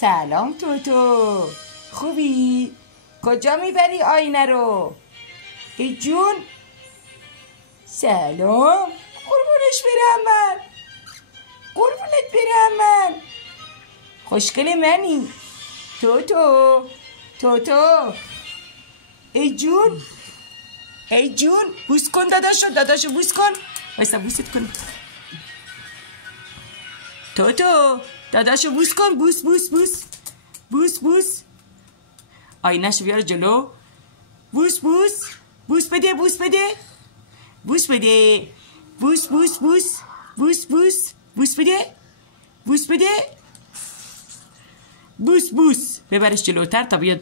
سلام توتو، خوبی؟ کجا میبری آینه رو؟ ای جون سلام، قربونش برم من، قربونت برم من، خوشگل منی توتو. توتو ای جون، ای جون، بوس کن داداشو بوس کن. بایستا بوست کن توتو، داداشو بوس کن. بوس بوس بوس بوس بوس. آینه‌شو بیار جلو. بوس بوس بوس بده، بوس بده، بوس بده، بوس بوس بوس بوس بوس بوس بده، بوس بده، بوس بوس. ببرش جلوتر تا بیاد.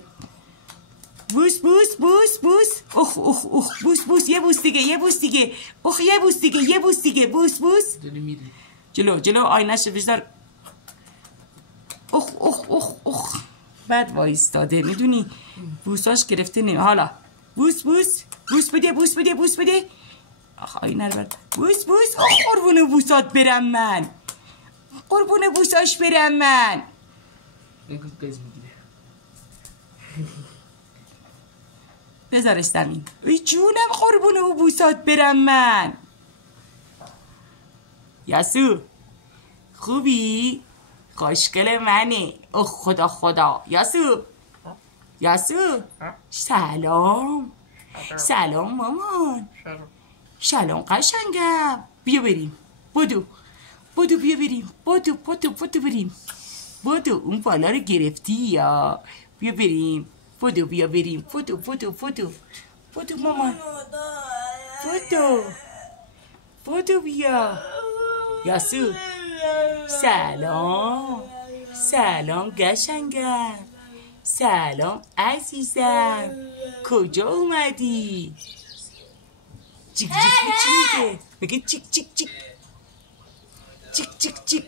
بوس بوس بوس بوس. اخ اخ اخ. بوس بوس. یه بوس دیگه، یه بوس دیگه. اخ یه بوس دیگه، یه بوس دیگه. بوس بوس. جلو آینه‌شو بذار. اخ اخ اخ اخ. بعد وایستاده، میدونی بوساش گرفته نمی. حالا بوس بوس بوس بده، بوس بده، بوس بده. آخ آینه رو برد. بوس بوس. آخ قربون بوسات برم من، قربون بوساش برم من. بذارش زمین. ای جونم، قربون او بوسات برم من. یاسو خوبی؟ خوشگل منی. اوه خدا خدا. یاسو سلام. سلام مامان. سلام قشنگم. بیا بریم. بدو بیا بریم. بدو بریم. بدو اون بالا رو گرفتی یا؟ بیا بریم. بیا بریم. بدو مامان. بدو بیا. یاسو سلام قشنگم. سلام عزیزم، کجا اومدی؟ چیک چیک چی میگه؟ میگه چیک چیک چیک چیک چیک چیک.